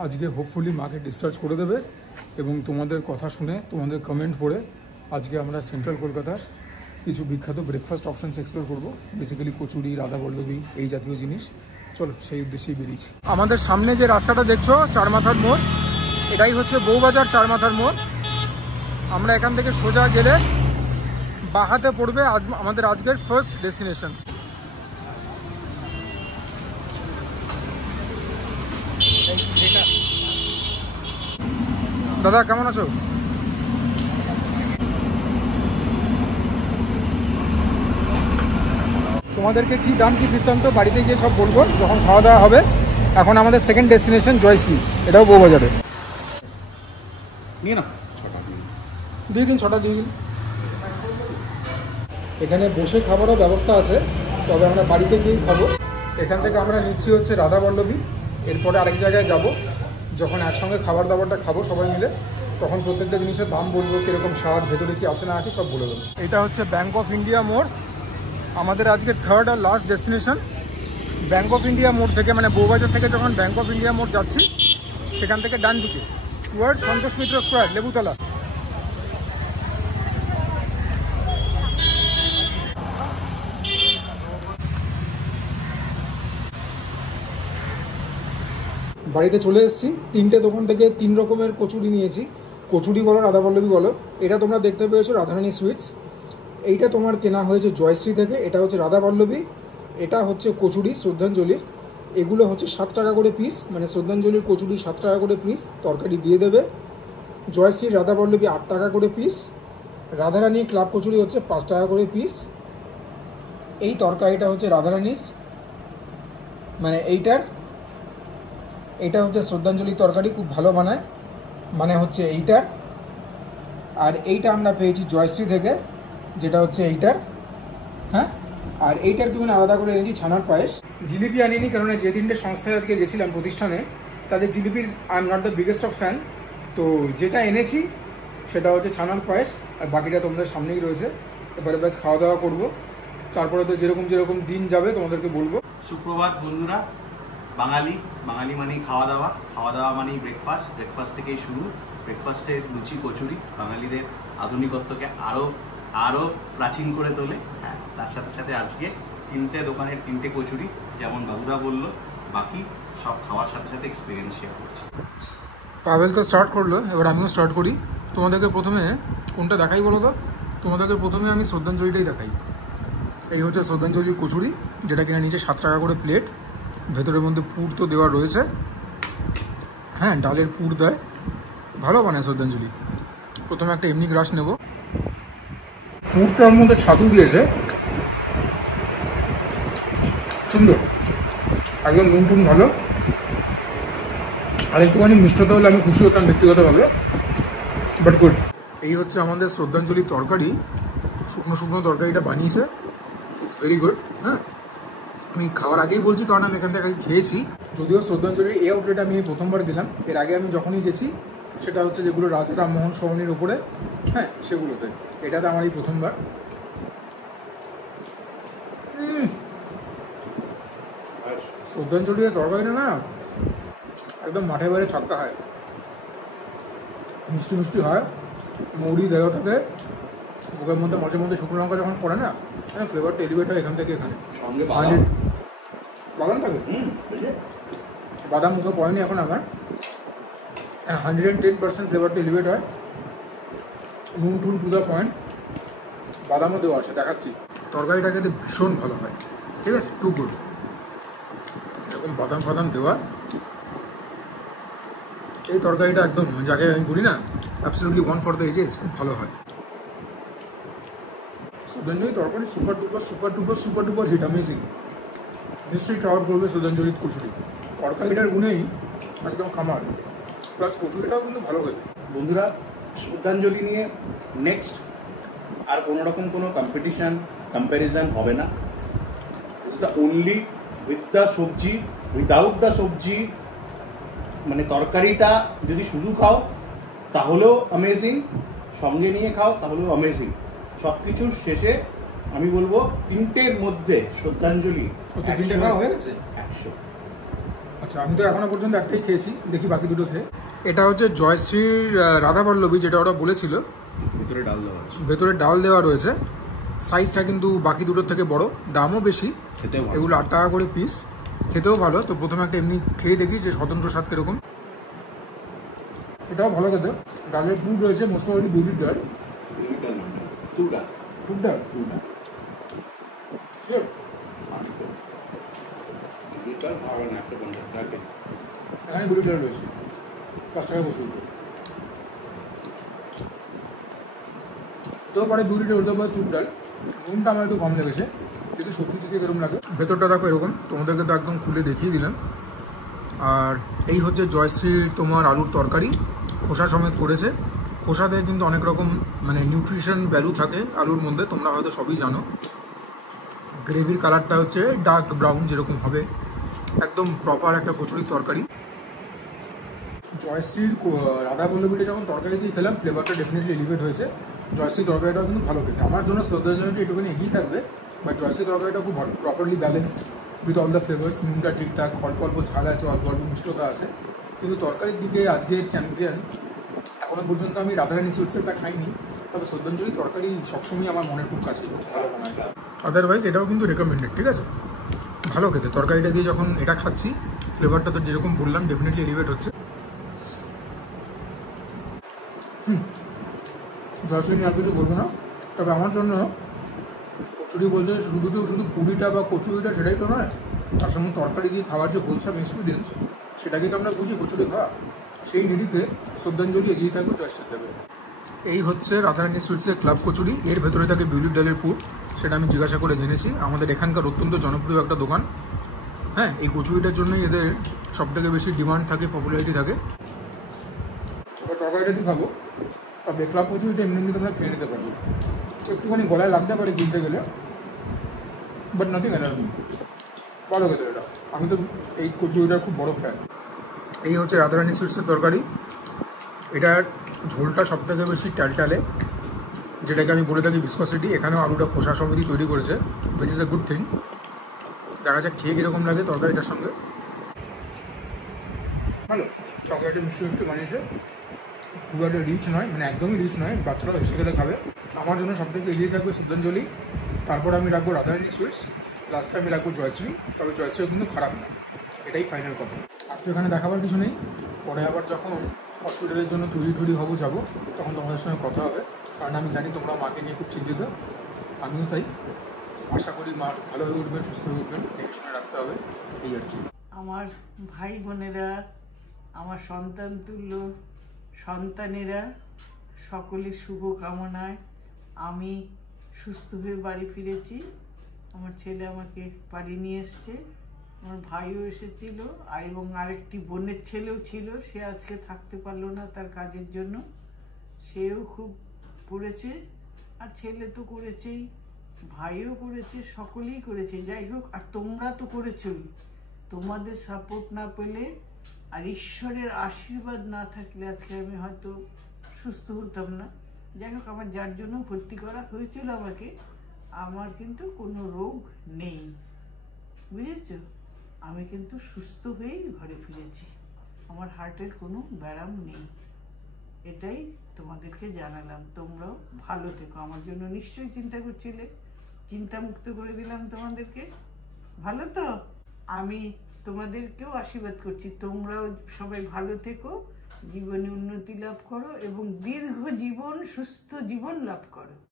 আজকে হোপফুলি মাকে ডিসচার্জ করে দেবে এবং তোমাদের কথা শুনে তোমাদের কমেন্ট পড়ে আজকে আমরা সেন্ট্রাল কলকাতার কিছু বিখ্যাত ব্রেকফাস্ট অপশনস এক্সপ্লোর করবো, বেসিক্যালি কচুরি, রাধাবল্লভী, এই জাতীয় জিনিস। চলো সেই উদ্দেশ্যেই বেরিয়েছি। আমাদের সামনে যে রাস্তাটা দেখছো চারমাথার মোড়, এটাই হচ্ছে বউবাজার চারমাথার মোড়। আমরা এখান থেকে সোজা গেলে বাহাতে পড়বে আমাদের আজকের ফার্স্ট ডেস্টিনেশন। দাদা কেমন আছো? তোমাদেরকে কি দাম কি বৃত্তান্ত বাড়িতে গিয়ে সব বলবো যখন খাওয়া দাওয়া হবে। এখন আমাদের সেকেন্ড ডেস্টিনেশন জয়শ্রী, এটাও বউবাজারে। নিয়ে না দিয়ে দিন, 6টা দিয়ে দিন। এখানে বসে খাবারও ব্যবস্থা আছে, তবে আমরা বাড়িতে গিয়েই খাবো। এখান থেকে আমরা নিচ্ছি হচ্ছে রাধাবল্লভী, এরপরে আরেক জায়গায় যাব। যখন একসঙ্গে খাবার দাবারটা খাবো সবাই মিলে, তখন প্রত্যেকটা জিনিসের দাম বলবো, কীরকম স্বাদ, ভেতরে কি আছে না আছে সব বলে দেবো। এটা হচ্ছে ব্যাঙ্ক অফ ইন্ডিয়া মোড়, আমাদের আজকে থার্ড আর last destination. Bank of India মোড় থেকে, মানে বউবাজার থেকে যখন ব্যাঙ্ক অফ ইন্ডিয়া মোড় যাচ্ছি, সেখান থেকে ডান দিকে টুয়ার্ড সন্তোষ মিত্র স্কোয়ার, লেবুতলা। বাড়িতে চলে এসেছি। 3টে দোকান থেকে 3 রকমের কচুরি নিয়েছি। কচুরি বলো, রাধাবল্লভী বলো। এটা তোমরা দেখতে পেয়েছো রাধারানী সুইটস। এইটা তোমার কেনা হয়েছে জয়শ্রী থেকে। এটা হচ্ছে রাধাবল্লভী, এটা হচ্ছে কচুরি শ্রদ্ধাঞ্জলির। এগুলো হচ্ছে 7 টাকা করে পিস, মানে শ্রদ্ধাঞ্জলির কচুরি 7 টাকা করে পিস, তরকারি দিয়ে দেবে। জয়শ্রীর রাধাবল্লভী 8 টাকা করে পিস। রাধারানী ক্লাব কচুরি হচ্ছে 5 টাকা করে পিস। এই তরকারিটা হচ্ছে রাধারানীর, মানে এইটা হচ্ছে শ্রদ্ধাঞ্জলি তরকারি, খুব ভালো বানায়, মানে হচ্ছে এইটার। আর এইটা আমরা পেয়েছি জয়শ্রী থেকে, যেটা হচ্ছে এইটার। হ্যাঁ, আর এইটা একটুখানি আলাদা করে এনেছি ছানার পায়েস। জিলিপি আনিনি, কারণ যে 3টে সংস্থায় আজকে গেছিলাম প্রতিষ্ঠানে, তাদের জিলিপির I am not the biggest of fan. তো যেটা এনেছি সেটা হচ্ছে ছানার পায়েস, আর বাকিটা তোমাদের সামনেই রয়েছে। এবারে ব্যাস খাওয়া দাওয়া করবো, তারপরে তো যেরকম দিন যাবে তোমাদেরকে বলবো। সুপ্রভাত বন্ধুরা। বাঙালি মানেই খাওয়া দাওয়া মানেই ব্রেকফাস্ট থেকেই শুরু। ব্রেকফাস্টের লুচি কচুরি বাঙালিদের আধুনিকত্বকে আরও প্রাচীন করে তোলে। হ্যাঁ, তার সাথে সাথে আজকে 3টে দোকানের 3টে কচুরি, যেমন বাবুদা বললো, বাকি সব খাওয়ার সাথে সাথে এক্সপিরিয়েন্স শেয়ার করছি। পাভেল তো স্টার্ট করলো, এবার আমিও স্টার্ট করি। তোমাদেরকে প্রথমে কোনটা দেখাই বলো তো? তোমাদেরকে প্রথমে আমি শ্রদ্ধাঞ্জলিটাই দেখাই। এই হচ্ছে শ্রদ্ধাঞ্জলির কচুরি, যেটা কিনা নিচে 7 টাকা করে প্লেট। ভেতরের মধ্যে পুর তো দেওয়া রয়েছে, হ্যাঁ ডালের পুর দেয়, ভালো বানায় শ্রদ্ধাঞ্জলি। প্রথমে একটা এমনি গ্রাস নেব। পুরটার মধ্যে ছাতু দিয়েছে, সুন্দর, একদম নুন টুন ভালো। আর একটুখানি মিষ্টতা হলে আমি খুশি হতাম ব্যক্তিগতভাবে, বাট গুড। এই হচ্ছে আমাদের শ্রদ্ধাঞ্জলির তরকারি, শুকনো তরকারিটা বানিয়েছে, ইটস ভেরি গুড। হ্যাঁ, আমি খাওয়ার আগেই বলছি, কারণ আমি এখান থেকে খেয়েছি। যদিও শ্রদ্ধাঞ্জলির এই আউটলেট আমি প্রথমবার দিলাম, এর আগে আমি যখনই গেছি সেটা হচ্ছে যেগুলো রাজা রামমোহন সরণির ওপরে, হ্যাঁ সেগুলোতে। এটাতে আমার এই প্রথমবার। শ্রদ্ধাঞ্জলির তরকারিটা না একদম মাঠে বাইরে ছক্কা হয়, মিষ্টি হয়, মৌরি দেওয়া থাকে, মুখের মধ্যে মাঝে মধ্যে শুকনো লঙ্কা যখন পড়ে না, হ্যাঁ ফ্লেভারটা এলিভেট হয় এখান থেকে এখানে। বাদাম থাকে, বাদাম মুখে পড়েনি এখন আমার। 110% ফ্লেভারটা এলিভেট হয়, নুন টুন টু দ্য পয়েন্ট, বাদামও দেওয়া আছে, দেখাচ্ছি। তরকারিটা খেতে ভীষণ ভালো হয়, ঠিক আছে, টু গুড। এরকম বাদাম ফাদাম দেওয়া এই তরকারিটা একদম, যাকে আমি বলি না absolutely one for the ages, খুব ভালো হয়। শ্রদ্ধাঞ্জলি তরকারি সুপার ডুপার হিট, অ্যামেজিং। নিশ্চয়ই ট্রাই করবে শ্রদ্ধাঞ্জলির কচুরি, তরকারিটার গুণেই একদম খামার, প্লাস কচুরিটাও কিন্তু ভালো হয়। বন্ধুরা, শ্রদ্ধাঞ্জলি নিয়ে নেক্সট আর কোনো কম্প্যারিজন হবে না। It's the only with the সবজি, উইদাউট দ্য সবজি, মানে তরকারিটা যদি শুধু খাও তাহলেও অ্যামেজিং, সঙ্গে নিয়ে খাও তাহলেও অ্যামেজিং। সব কিছুর শেষে আমি বলবো 3টের মধ্যে শ্রদ্ধাঞ্জলি 100। আচ্ছা, আমি তো এখনো পর্যন্ত একটাই খেয়েছি, দেখি বাকি দুটো খেয়ে। এটা হচ্ছে জয়শ্রীর রাধাবল্লভী, যেটা ওরা বলেছিল। ভেতরে ডাল দেওয়া রয়েছে। সাইজটা কিন্তু বাকি দুটোর থেকে বড়, দামও বেশি, এগুলো 8 টাকা করে পিস। খেতেও ভালো। তো প্রথমে একটা এমনি খেয়ে দেখি যে স্বতন্ত্র স্বাদ কীরকম। এটাও ভালো খেতে। ডালের পুর রয়েছে, মোস্টলি বিউলির ডাল। পুর ডাল এখানে বিউলির ডাল রয়েছে 5 টাকা বসে। তো পরে বিউলিটা উল্টো পরে তুর ডাল। নুনটা আমার একটু কম লেগেছে, কিন্তু সবজি দিতে এরকম লাগে। ভেতরটা দেখো এরকম, তোমাদেরকে তো একদম খুলে দেখিয়ে দিলাম। আর এই হচ্ছে জয়শ্রীর তোমার আলুর তরকারি, খোসা সমেত করেছে। খোসাতে কিন্তু অনেক রকম মানে নিউট্রিশন ভ্যালু থাকে আলুর মধ্যে, তোমরা হয়তো সবই জানো। গ্রেভির কালারটা হচ্ছে ডার্ক ব্রাউন যেরকম হবে, একদম প্রপার একটা কচুরির তরকারি। জয়শ্রীর রাধাবল্লভীটা যখন তরকারি দিয়ে খেলাম, ফ্লেভারটা ডেফিনেটলি এলিভেট হয়েছে। জয়শ্রীর তরকারিটাও কিন্তু ভালো খেতে। আমার জন্য শ্রদ্ধাজনকটা একটুখানি এগিয়ে থাকবে, বাট জয়শ্রীর তরকারিটা খুব ভালো, properly balanced with all the flavours. নুনটা ঠিকঠাক, অল্প অল্প ঝাল আছে, অল্প অল্প মিষ্টতা আছে। কিন্তু তরকারির দিকে আজকের চ্যাম্পিয়ন এখনো পর্যন্ত আমি রাধারানী সুইটসেরটা খাইনি, তবে শ্রদ্ধাঞ্জলি তরকারি সবসময় আমার মনের খুব কাছে, ভালো বানায়। আদারওয়াইজ এটাও কিন্তু রেকমেন্ডেড, ঠিক আছে, ভালো খেতে। তরকারিটা দিয়ে যখন এটা খাচ্ছি, ফ্লেভারটা তো যেরকম বললাম ডেফিনেটলি এলিভেট হচ্ছে। জয়শ্রী নিয়ে আর কিছু বলবো না, তবে আমার জন্য কচুরি বলতে শুধু পুরিটা বা কচুরিটা সেটাই তো নয়, তার সঙ্গে তরকারি দিয়ে খাওয়ার যে হোলসাম এক্সপিরিয়েন্স, সেটাকে তো আমরা বুঝি কচুরি খাওয়া। সেই নিরিখে শ্রদ্ধাঞ্জলি এগিয়ে থাকবো জয়শ্রীর দেবে। এই হচ্ছে রাধারানী সুইটসের ক্লাব কচুরি। এর ভেতরে থাকে বিউলির ডালের পুর, সেটা আমি জিজ্ঞাসা করে জেনেছি। আমাদের এখানকার অত্যন্ত জনপ্রিয় একটা দোকান। হ্যাঁ, এই কচুরিটার জন্যই এদের সবথেকে বেশি ডিমান্ড থাকে, পপুলারিটি থাকে। এবার তরকারিটা দিয়ে খাবো, তবে ক্লাব কচুরিটা এমনি তোমরা খেয়ে নিতে পারবে। একটুখানি গলায় লাগতে পারে কিনতে গেলে, বাট নাথিং এনার্জি, ভালো খেতে এটা। আমি তো এই কচুরিটার খুব বড় ফ্যান। এই হচ্ছে রাধারানী সুইটসের তরকারি। এটার ঝোলটা সবথেকে বেশি টালটালে, যেটাকে আমি বলে থাকি ভিসকসিটি। এখানেও আলুটা খোসা সমেতই তৈরি করেছে, which is a good thing. দেখা যাক খেয়ে কীরকম লাগে তরকারিটার সঙ্গে। ভালো, তরকারিটা মিষ্টি মিষ্টি বানিয়েছে, খুব একটা রিচ নয়, মানে একদমই রিচ নয়, বাচ্চারাও এসে খেলে খাবে। আমার জন্য সবথেকে এগিয়ে থাকবে শ্রদ্ধাঞ্জলি, তারপর আমি রাখবো রাধারানী সুইটস, লাস্টে আমি রাখবো জয়শ্রী। তবে জয়শ্রীও কিন্তু খারাপ না, এটাই ফাইনাল কথা। আর তো এখানে দেখাবার কিছু নেই, পরে আবার যখন হসপিটালের জন্য তৈরি যাবো, তখন তোমাদের সঙ্গে কথা হবে। কারণ আমি জানি তোমরা মাকে নিয়ে খুব চিন্তিত, আমিও তাই। আশা করি মা ভালো হয়ে উঠবেন, সুস্থ হয়ে উঠবেন, দেখে শুনে রাখতে হবে, এই আর কি। আমার ভাই বোনেরা, আমার সন্তান তুল্য সন্তানেরা, সকলের শুভ কামনায় আমি সুস্থ হয়ে বাড়ি ফিরেছি। আমার ছেলে আমাকে বাড়ি নিয়ে এসছে, আমার ভাইও এসেছিল, এবং আরেকটি বোনের ছেলেও ছিল, সে আজকে থাকতে পারলো না তার কাজের জন্য। সেও খুব পড়েছে, আর ছেলে তো করেছেই, ভাইও করেছে, সকলেই করেছে। যাই হোক, আর তোমরা তো করেছই। তোমাদের সাপোর্ট না পেলে আর ঈশ্বরের আশীর্বাদ না থাকলে আজকে আমি হয়তো সুস্থ হতাম না। যাই হোক, আমার যার জন্য ভর্তি করা হয়েছিল আমাকে, আমার কিন্তু কোনো রোগ নেই, বুঝেছ? আমি কিন্তু সুস্থ হয়েই ঘরে ফিরেছি, আমার হার্টের কোনো ব্যারাম নেই। এটাই তোমাদেরকে জানালাম। তোমরাও ভালো থেকো, আমার জন্য নিশ্চয়ই চিন্তা করছিলে, চিন্তামুক্ত করে দিলাম তোমাদেরকে। ভালো তো? আমি তোমাদেরকেও আশীর্বাদ করছি, তোমরাও সবাই ভালো থেকো, জীবনে উন্নতি লাভ করো এবং দীর্ঘ জীবন, সুস্থ জীবন লাভ করো।